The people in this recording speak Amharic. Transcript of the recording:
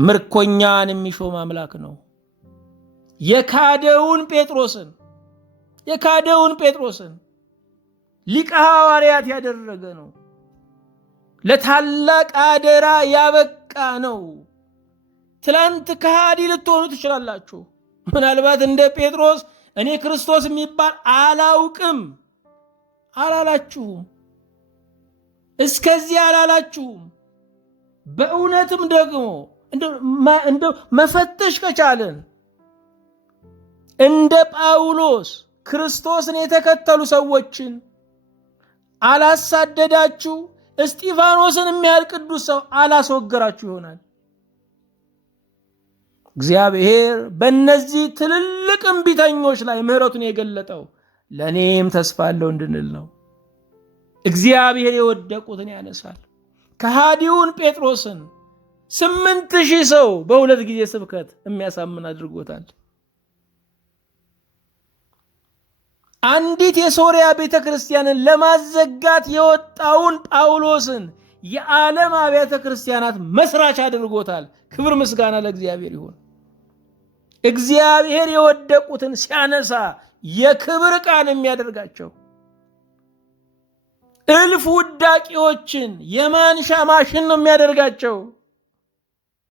ምርኮኛን የሚሾም አምላክ ነው። የካደውን ጴጥሮስን ሊቀ ሐዋርያት ያደረገ ነው። ለታላቅ አደራ ያበቃ ነው። ትላንት ከሃዲ ልትሆኑ ትችላላችሁ። ምናልባት እንደ ጴጥሮስ እኔ ክርስቶስ የሚባል አላውቅም አላላችሁም። እስከዚህ አላላችሁም። በእውነትም ደግሞ እንደው መፈተሽ ከቻለን እንደ ጳውሎስ ክርስቶስን የተከተሉ ሰዎችን አላሳደዳችሁ፣ እስጢፋኖስን የሚያህል ቅዱስ ሰው አላስወገራችሁ ይሆናል። እግዚአብሔር በእነዚህ ትልልቅ እምቢተኞች ላይ ምሕረቱን የገለጠው ለእኔም ተስፋ አለው እንድንል ነው። እግዚአብሔር የወደቁትን ያነሳል። ከሃዲውን ጴጥሮስን 8,000 ሰው በሁለት ጊዜ ስብከት የሚያሳምን አድርጎታል። አንዲት የሶርያ ቤተ ክርስቲያንን ለማዘጋት የወጣውን ጳውሎስን የዓለም አብያተ ክርስቲያናት መስራች አድርጎታል። ክብር ምስጋና ለእግዚአብሔር ይሁን። እግዚአብሔር የወደቁትን ሲያነሳ የክብር ዕቃን የሚያደርጋቸው፣ እልፍ ውዳቂዎችን የማንሻ ማሽን ነው የሚያደርጋቸው።